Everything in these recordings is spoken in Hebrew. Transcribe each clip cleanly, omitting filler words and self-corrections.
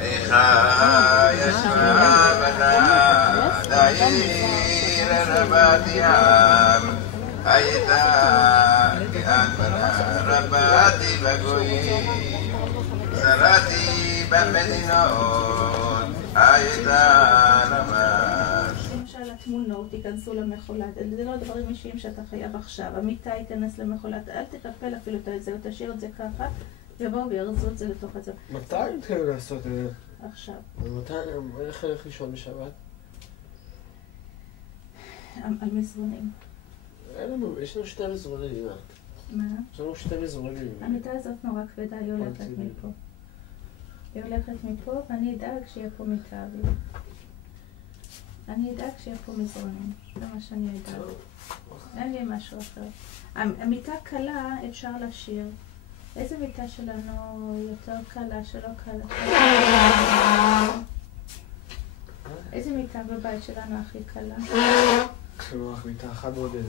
איכה ישבה בדד העיר רבת ים, הייתה כאן רבתי בגויים, שרתי במדינות, הייתה ממש. למשל התמונות ייכנסו למכולת, זה לא דברים אישיים שאתה חייב עכשיו, המיטה ייכנס למכולת, אל תקפל אפילו את זה, תשאיר את זה ככה, יבואו וירזו את זה לתוך הזה. מתי התחילו לעשות את זה? עכשיו. מתי, איך הולך לישון בשבת? על מזרונים. יש לנו שתי מזרונים. מה? יש לנו שתי מזרונים. המיטה הזאת נורא כבדה, היא הולכת מפה. היא הולכת מפה, ואני אדאג שיהיה פה מיטה. אני אדאג שיהיה פה מזרונים. זה מה שאני אדאג. אין לי משהו אחר. המיטה קלה אפשר לשיר. איזה מיטה שלנו יותר קלה, שלא קלה? איזה מיטה בבית שלנו הכי קלה? יש לנו רק מיטה אחת בודדת.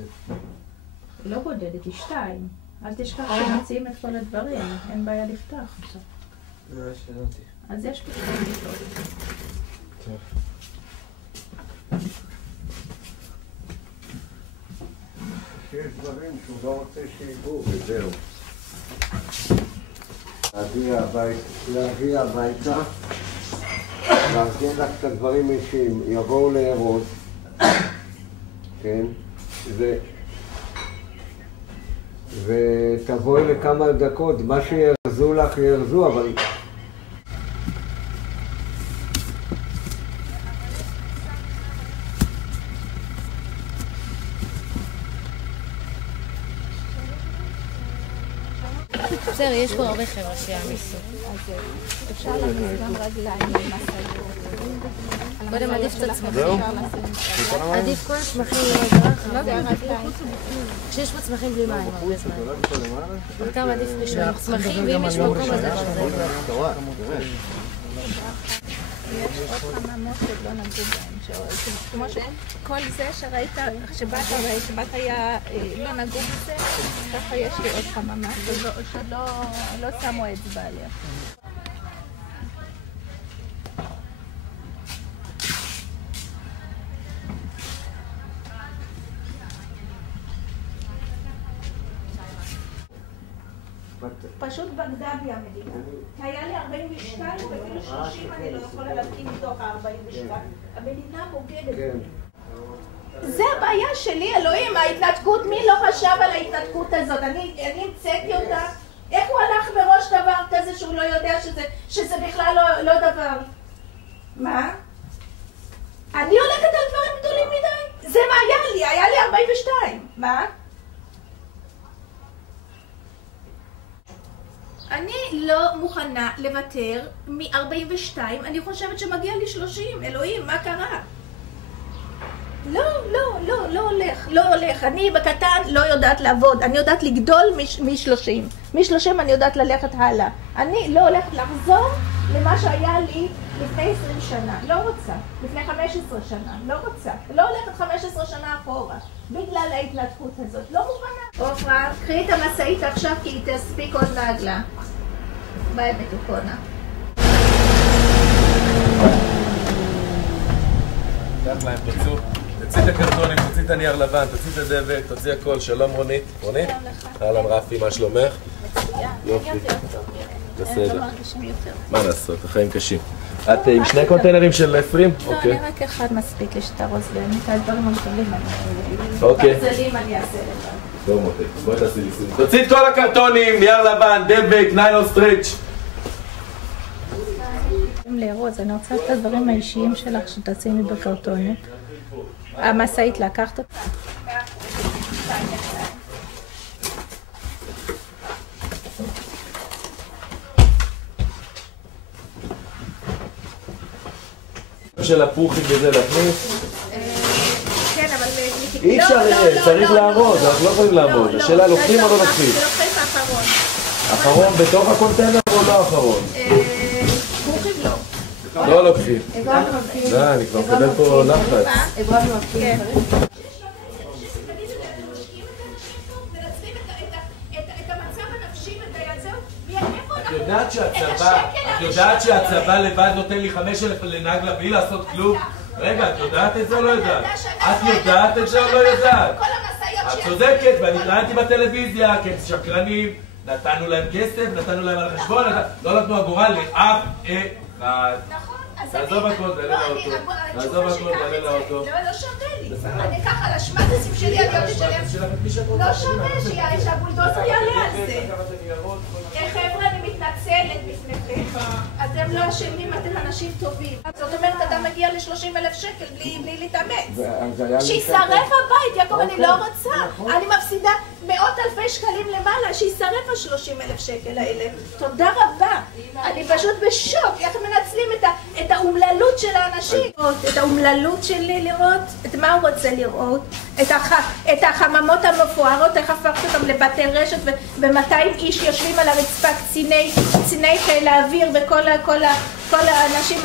לא בודדת, היא 2. אל תשכח שמציעים את כל הדברים, אין בעיה לפתוח אותה. לא, שאלתי. אז יש פה 2 מיטות. טוב. שיש דברים שהוא לא רוצה שיגעו וזהו. להגיע הביתה, לארגן לך את הדברים אישיים, יבואו לארוז, כן, ותבואי לכמה דקות, מה שירזו לך ירזו, אבל... בסדר, יש פה הרבה חבר'ה שיעמיסו. אז אפשר להכניס גם רגליים למסעיות. קודם עדיף את הצמחים. זהו? עדיף כל הצמחים עם אזרח. כשיש פה צמחים בלי מים הרבה זמן. אותם עדיף ראשון. צמחים, ואם יש מקום אז זה כבר זה. יש עוד חממות שעוד לא נגעו בהם, כמו שכל זה שראית, שבאת היה, לא נגעו בזה, ככה יש לי עוד חממה שלא שמו אצבע עליה. פשוט בגדה בי המדינה. היה לי 42 ואפילו 30 אני לא יכולה להקים מתוך ה-42. המדינה בוגדת. זה הבעיה שלי, אלוהים, ההתנתקות, מי לא חשב על ההתנתקות הזאת? אני המצאתי אותה. איך הוא הלך בראש דבר כזה שהוא לא יודע שזה בכלל לא דבר? מה? אני הולכת על דברים גדולים מדי? זה מה היה לי 42. מה? אני לא מוכנה לוותר מ-42, אני חושבת שמגיע לי 30, אלוהים, מה קרה? לא הולך, אני בקטן לא יודעת לעבוד, אני יודעת לגדול מ-30, מ-30 אני יודעת ללכת הלאה, אני לא הולכת לחזור למה שהיה לי לפני 20 שנה, לא רוצה, לפני 15 שנה, לא רוצה, לא הולכת 15 שנה אחורה, בגלל ההתנתקות הזאת, לא מוכנה. עופרה, קחי את המשאית עכשיו כי היא תספיק עוד נגלה. ביי מתוקונה. תקח להם, תוציא את הקרטונים, תוציא את הנייר לבן, תוציא את הדבק, תוציא הכל. שלום רונית. רונית? אהלן רפי, מה שלומך? יופי. בסדר. מה לעשות, החיים קשים. את עם 2 קונטיינרים של 20? לא, אני רק אחד מספיק לי שתארוז להם, את הדברים המקבלים אני. אוקיי. ברזלים אני אעשה לך. טוב מותק, בואי תעשי לי סיום. תוציא את כל הקרטונים, נייר לבן, דבק, ניילון סטריץ'. לארוז, אני רוצה את הדברים האישיים שלך שתשימי בקרטונים. המשאית לקחת אותה. של הפוכי וזה להכניס? כן, אבל... אי אפשר, צריך לעבוד, אנחנו לא יכולים לעבוד. השאלה לוקחים או לא לוקחים? לוקחים האחרון. אחרון בתוך הקונטיינר או לא אחרון? פוכים לא. לא לוקחים. די, אני כבר מקבל פה לחץ. כן. את יודעת שהצבא את יודעת שהצבא לבד נותן לי 5,000 לנגלה בלי לעשות כלום? רגע, את יודעת את זה או לא יודעת? את יודעת את זה או לא יודעת? את צודקת, ואני ראיתי בטלוויזיה, כי הם שקרנים, נתנו להם כסף, נתנו להם על החשבון, לא נתנו אגורה לאף אחד. תעזוב הכל, תעלה לאוטו. תעזוב הכל, תעלה לאוטו. לא שווה לי. אני ככה, על השמטסים שלי אני עוד אשלם. לא שווה שהבולדוזר יעלה על זה. חבר'ה, אני מתנצלת בפניכם. אתם לא אשמים, אתם אנשים טובים. זאת אומרת, אתה מגיע ל-30,000 שקל בלי להתאמץ. שישרף הבית, יעקב, אני לא רוצה. אני מפסידה מאות אלפי שקלים למעלה, שישרף ה-30,000 שקל האלה. תודה רבה. אני פשוט בשוק. איך מנצלים את האומללות של האנשים. את האומללות שלי לראות. את מה הוא רוצה לראות? את החממות המפוארות, איך הפכת אותם לבתי רשת ו-200 איש יושבים על הרצפה, קציני חיל האוויר וכל האנשים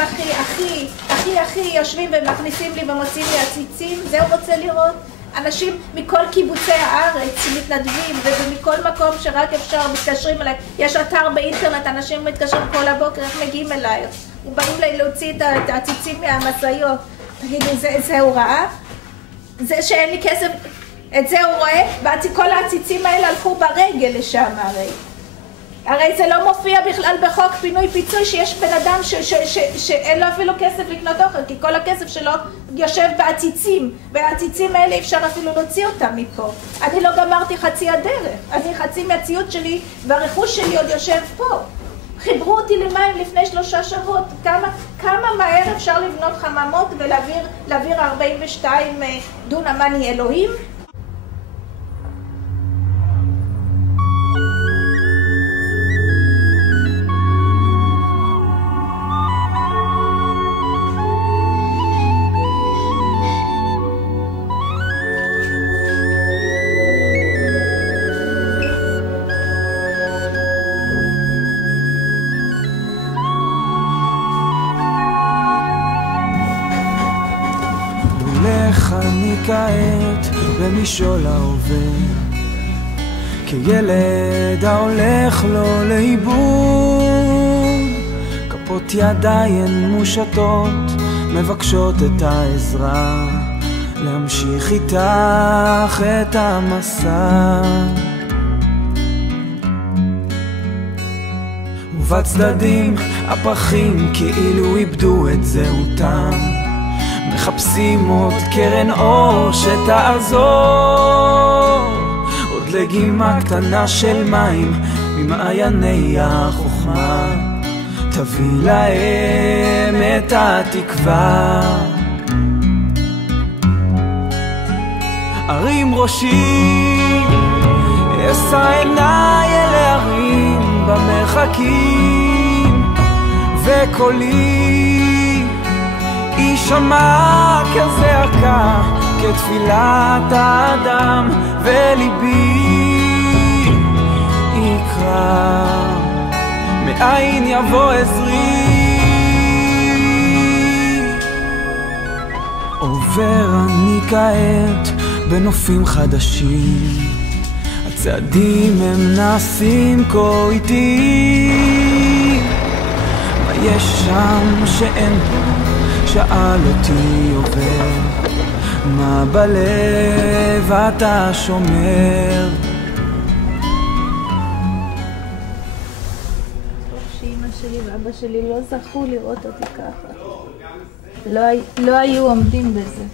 הכי יושבים ומכניסים לי ומוצאים לי עציצים. זה הוא רוצה לראות? אנשים מכל קיבוצי הארץ מתנדבים ומכל מקום שרק אפשר מתקשרים אליי. יש אתר באינטרנט, אנשים מתקשרים כל הבוקר, איך מגיעים אליי? ובאים להוציא את העציצים מהמשאיות. תגידו, זה הוראה? זה שאין לי כסף, את זה הוא רואה? כל העציצים האלה הלכו ברגל לשם הרי זה לא מופיע בכלל בחוק פינוי פיצוי שיש בן אדם שאין לו אפילו כסף לקנות אוכל, כי כל הכסף שלו יושב בעציצים, והעציצים האלה אפשר אפילו להוציא אותם מפה. אני לא גמרתי חצי הדרך, אני חצי מהציוד שלי והרכוש שלי עוד יושב פה. חיברו אותי למים לפני 3 שבועות. כמה מהר אפשר לבנות חממות ולהעביר 42 דונם? אני אלוהים? אני כעת במשעול ההווה, כילד ההולך לו לאיבוד, כפות ידיים מושטות מבקשות את העזרה, להמשיך איתך את המסע. ובצדדים הפרחים כאילו איבדו את זהותם, מחפשים עוד קרן אור שתעזור, עוד לגימה קטנה של מים ממעייני החוכמה, תביא להם את התקווה. הרים ראשי, אשא עיניי אל ההרים במרחקים, וקולי יישמע כזעקה, כתפילת האדם, וליבי יקרא, מאין יבוא עזרי. עובר אני כעת בנופים חדשים, הצעדים הם נעשים כה איתי, מה יש שם שאין פה? שאל אותי עובר, מה בלב אתה שומר? שאמא שלי ואבא שלי לא זכו לראות אותי ככה, לא היו עומדים בזה.